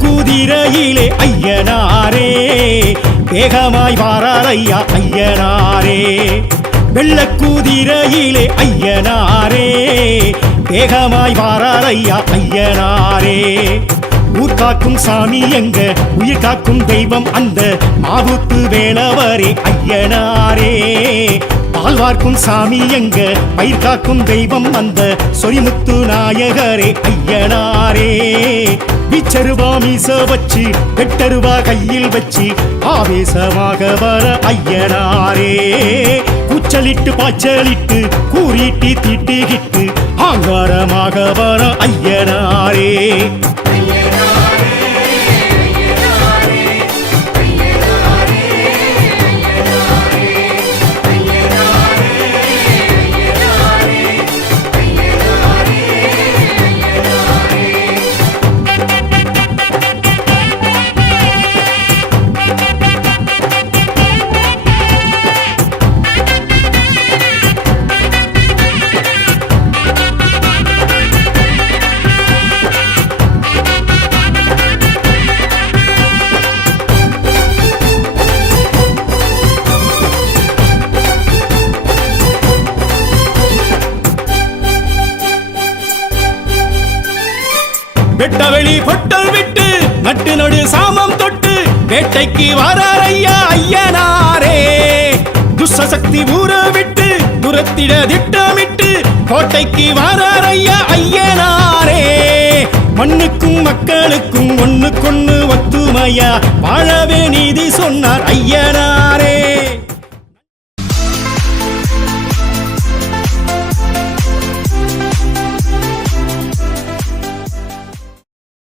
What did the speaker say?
வெள்ளக்கூதிரையிலே ஐயனாரே வேகமாய் வாரார் ஐயா ஐயனாரே. வெள்ளக்கூதிரையிலே ஐயனாரே வேகமாய் வாரார் ஐயா ஐயனாரே. ஊர் காக்கும் சாமி எங்க உயிர் காக்கும் தெய்வம் அந்த மாவுத்து வேளவரே ஐயனாரே. பால் வார்க்கும் சாமி எங்க பயிர் காக்கும் தெய்வம் அந்த சொரிமுத்து நாயகரே ஐயனாரே. விச்சருவா மீச வச்சு வெட்டருவா கையில் வச்சு ஆவேசமாக வர ஐயனாரே. கூச்சலிட்டு பாய்ச்சலிட்டு கூறிட்டு திட்டுகிட்டு ஆங்காரமாக வர ஐயனாரே. வெட்டவெளி பொட்டல் விட்டு நட்டு நடு சாமம் தொட்டு வேட்டைக்கு வாரார் ஐயா ஐயனாரே. துஷ்சக்தி ஊற விட்டு துரத்திட திட்டமிட்டு கோட்டைக்கு வாரார் ஐயா ஐயனாரே. மண்ணுக்கும் மக்களுக்கும் ஒண்ணுக்கொண்ணு ஒத்துமையா வாழவே நீதி சொன்னார் ஐயனாரே.